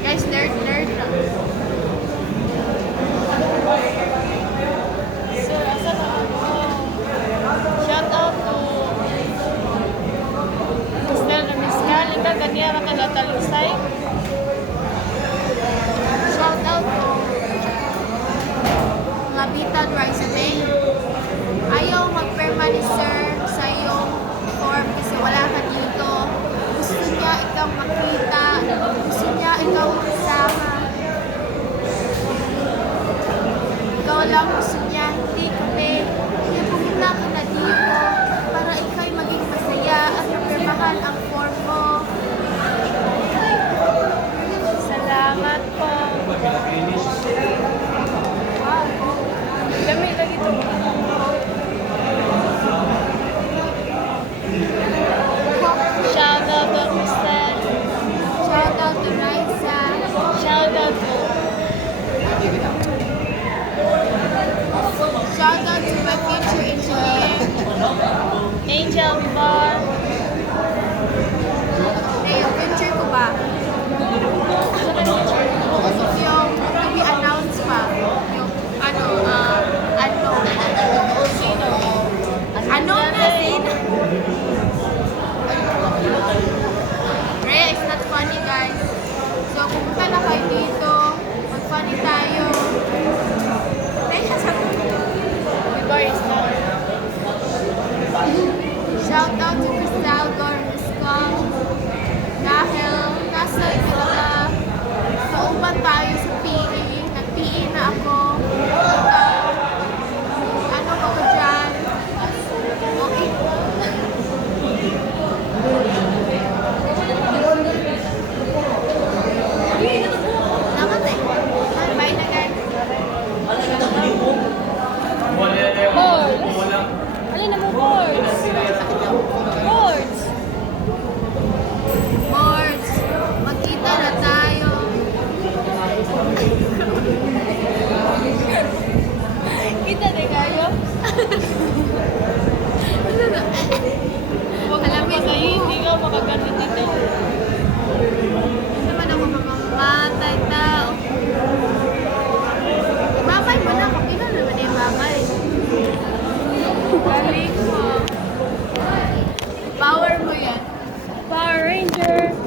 Guys, nerd lang. Sir, asa na ako? Shout out to Castel Ramiscal. Ika ganyan ka natalisay. Shout out to Labitan Rice Day. Ayaw magperma ni sir sa iyong form kasi wala ka dito. Gusto niya ikaw makita. Gusto niya ikaw kasama. Ikaw lang gusto niya, hindi kami. Kaya pumunta ka na dito para ikaw'y maging masaya at mapermahan ang form mo. Salamat po. Gamit lagi ito. Shout out to Castel. Shout out to Raisa. Shout out to Shout out to my future engineer. Angel Bar. Yung future ko ba? Yung to be announced pa. Yung ano. Sino? Ano na sin? Rhea, it's not funny guys. So pumunta na kayo dito. Mag-funny tayo. Rhea, sa The bar is not. shout out to Crystal Gormiscom. Dahil nasa sa uban tayo sa PE. Nag-PE na ako. Ano ka ba dyan? Okay. Salamat eh. Bye na guys. Boards. Alin na mo boards? Boards. Boards, magkita na tayo. Kita din kayo. Huwag Alam mo mo, kayo, hindi ka makagamit dito. hindi naman ako mamamatay tao. Mamay mo na, kung ino naman yung mamay. Galing mo. Power mo yan. Power Ranger.